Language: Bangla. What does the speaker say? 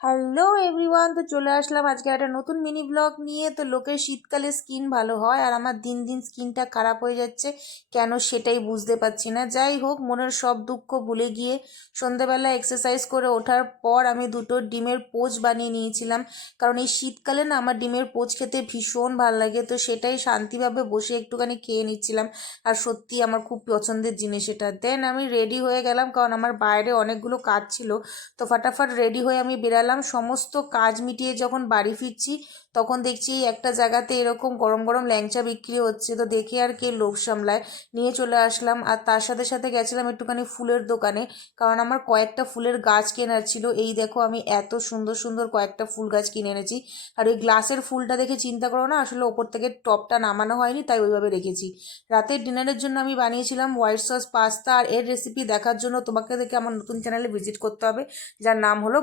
হ্যালো এভরিওয়ান, তো চলে আসলাম আজকে একটা নতুন মিনি ব্লগ নিয়ে। তো লোকের শীতকালে স্কিন ভালো হয় আর আমার দিন দিন স্কিনটা খারাপ হয়ে যাচ্ছে, কেন সেটাই বুঝতে পারছি না। যাই হোক, মনের সব দুঃখ ভুলে গিয়ে সন্ধেবেলা এক্সারসাইজ করে ওঠার পর আমি দুটো ডিমের পোচ বানিয়ে নিয়েছিলাম, কারণ এই শীতকালে না আমার ডিমের পোচ খেতে ভীষণ ভালো লাগে। তো সেটাই শান্তিভাবে বসে একটুখানি খেয়ে নিচ্ছিলাম, আর সত্যি আমার খুব পছন্দের জিনিস এটা। দেন আমি রেডি হয়ে গেলাম, কারণ আমার বাইরে অনেকগুলো কাজ ছিল। তো ফাটাফাট রেডি হয়ে আমি বেরালাম। সমস্ত কাজ মিটিয়ে যখন বাড়ি ফিরছি, তখন দেখছি একটা জায়গাতে এরকম গরম গরম ল্যাংচা বিক্রি হচ্ছে। তো দেখে আর কে লোভ সামলায়, নিয়ে চলে আসলাম। আর তার সাথে সাথে গেছিলাম একটুখানি ফুলের দোকানে, কারণ আমার কয়েকটা ফুলের গাছ কেনার ছিল। এই দেখো, আমি এত সুন্দর সুন্দর কয়েকটা ফুল গাছ কিনে এনেছি। আর ওই গ্লাসের ফুলটা দেখে চিন্তা করো না, আসলে ওপর থেকে টপটা নামানো হয়নি, তাই ওইভাবে রেখেছি। রাতের ডিনারের জন্য আমি বানিয়েছিলাম হোয়াইট সস পাস্তা, আর এর রেসিপি দেখার জন্য তোমাকে দেখে আমার নতুন চ্যানেলে ভিজিট করতে হবে, যার নাম হলো